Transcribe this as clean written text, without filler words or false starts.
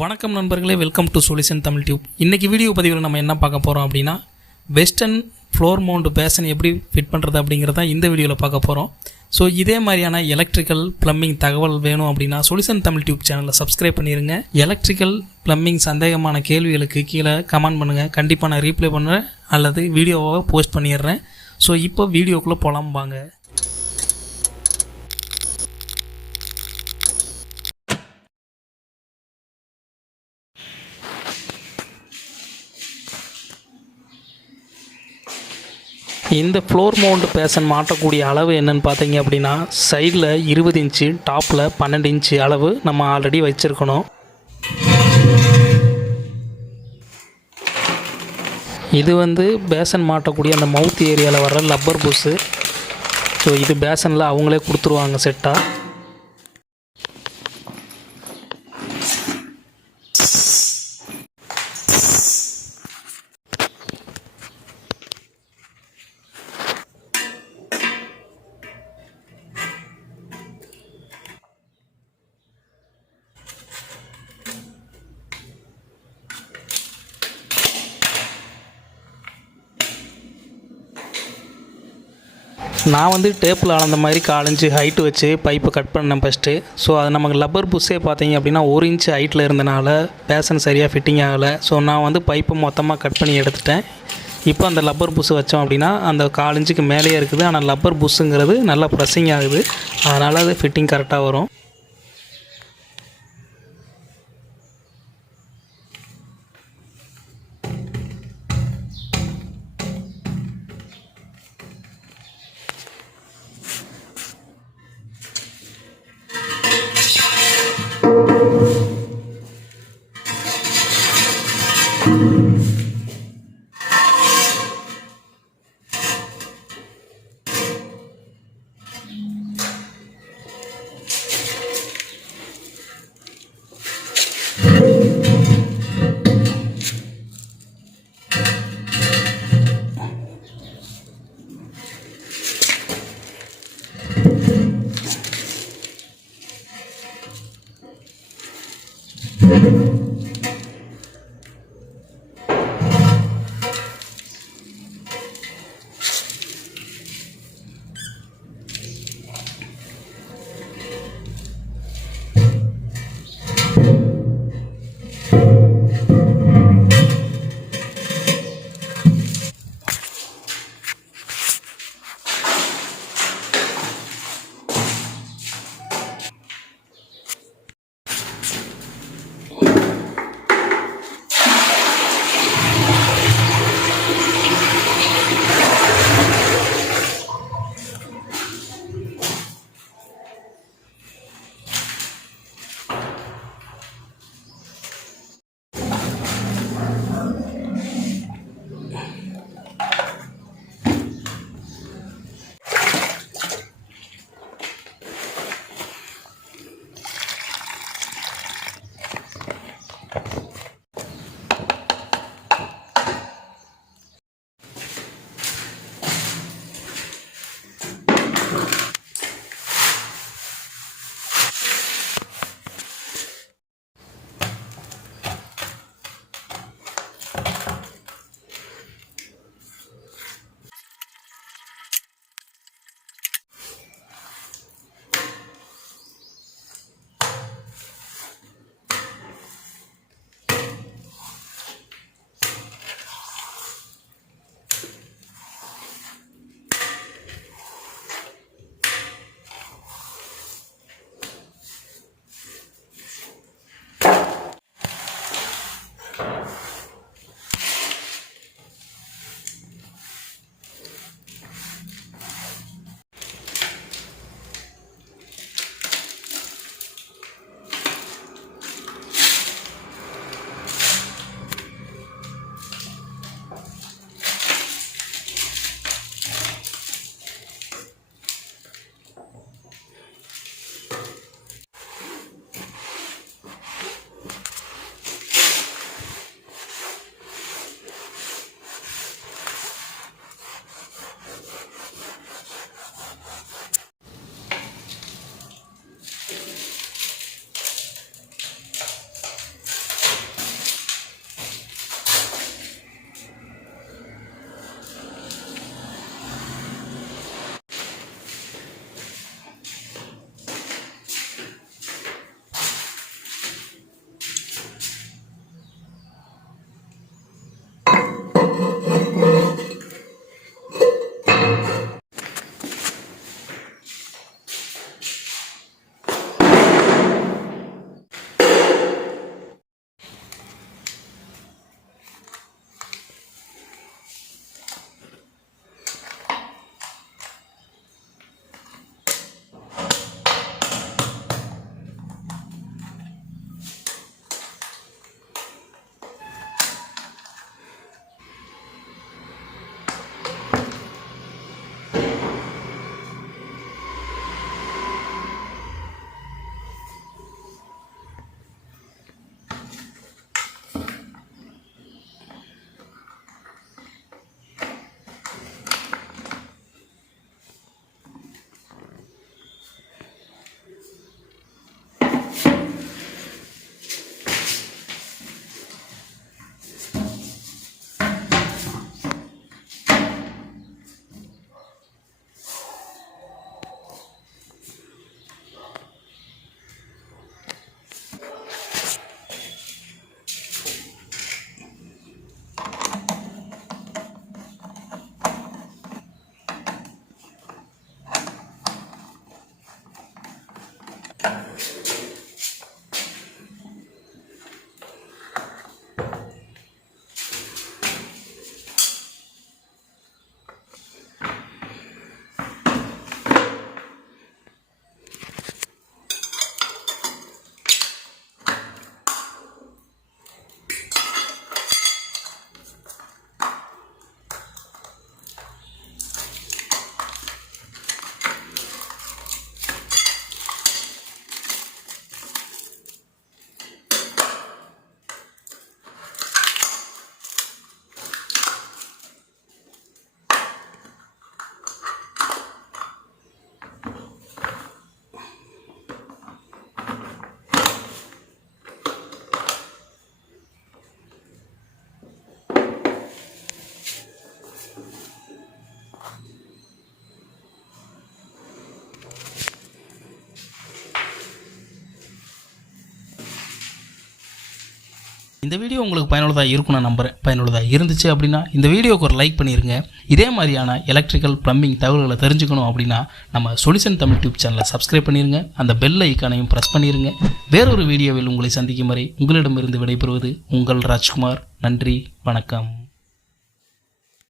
வணக்கம் நண்பர்களே, welcome to solution Tamil டியூப். இன்றைக்கி வீடியோ பதிவில் நம்ம என்ன பார்க்க போகிறோம் அப்படின்னா, வெஸ்டர்ன் ஃப்ளோர் மவுண்ட் பேசன் எப்படி ஃபிட் பண்ணுறது அப்படிங்கிறத இந்த வீடியோவில் பார்க்க போகிறோம். ஸோ இதே மாதிரியான எலக்ட்ரிக்கல் ப்ளம்பிங் தகவல் வேணும் அப்படின்னா சொல்யூஷன் தமிழ் டியூப் சேனலை சப்ஸ்கிரைப் பண்ணிடுங்க. எலக்ட்ரிக்கல் ப்ளம்பிங் சந்தேகமான கேள்விகளுக்கு கீழே கமெண்ட் பண்ணுங்கள். கண்டிப்பாக நான் ரீப்ளை பண்ணுறேன் அல்லது வீடியோவை போஸ்ட் பண்ணிடுறேன். ஸோ இப்போ வீடியோக்குள்ளே போகலாம் வாங்க. இந்த ஃப்ளோர் மவுண்ட் பேசன் மாட்டக்கூடிய அளவு என்னென்னு பார்த்தீங்க அப்படின்னா, சைடில் 20 இன்ச்சு, டாப்பில் 12 இன்ச்சு அளவு நம்ம ஆல்ரெடி வச்சுருக்கணும். இது பேசன் மாட்டக்கூடிய அந்த மவுத் ஏரியாவில் வர்ற லப்பர் புஷ்ஷு. ஸோ இது பேசனில் அவங்களே கொடுத்துருவாங்க செட்டாக. நான் டேப்பில் அளந்த மாதிரி 4 இன்ச்சு ஹைட்டு வச்சு பைப்பை கட் பண்ணேன் ஃபஸ்ட்டு. ஸோ அது நமக்கு லப்பர் புஷ்ஷே பார்த்தீங்க அப்படின்னா 1 இன்ச்சு ஹைட்டில் இருந்தனால பேசன் சரியாக ஃபிட்டிங் ஆகலை. ஸோ நான் பைப்பை மொத்தமாக கட் பண்ணி எடுத்துட்டேன். இப்போ அந்த லப்பர் புஷ் வச்சோம் அப்படின்னா அந்த 4 இன்ச்சுக்கு மேலேயே இருக்குது. ஆனால் லப்பர் புஷ்ஷுங்கிறது நல்லா ப்ரெஸ்ஸிங் ஆகுது, அதனால் அது ஃபிட்டிங் கரெக்டாக வரும். இந்த வீடியோ உங்களுக்கு பயனுள்ளதாக இருக்கும்னு நான் நம்புகிறேன். பயனுள்ளதாக இருந்துச்சு அப்படின்னா இந்த வீடியோக்கு ஒரு லைக் பண்ணிடுங்க. இதே மாதிரியான எலக்ட்ரிக்கல் ப்ளம்பிங் தகவல்களை தெரிஞ்சுக்கணும் அப்படின்னா நம்ம சொல்யூஷன் தமிழ் டியூப் சேனலை சப்ஸ்கிரைப் பண்ணிடுங்க. அந்த பெல் ஐக்கானையும் ப்ரெஸ் பண்ணிடுங்க. வேறொரு வீடியோவில் உங்களை சந்திக்கும் வரை உங்களிடமிருந்து விடைபெறுவது உங்கள் ராஜ்குமார். நன்றி, வணக்கம்.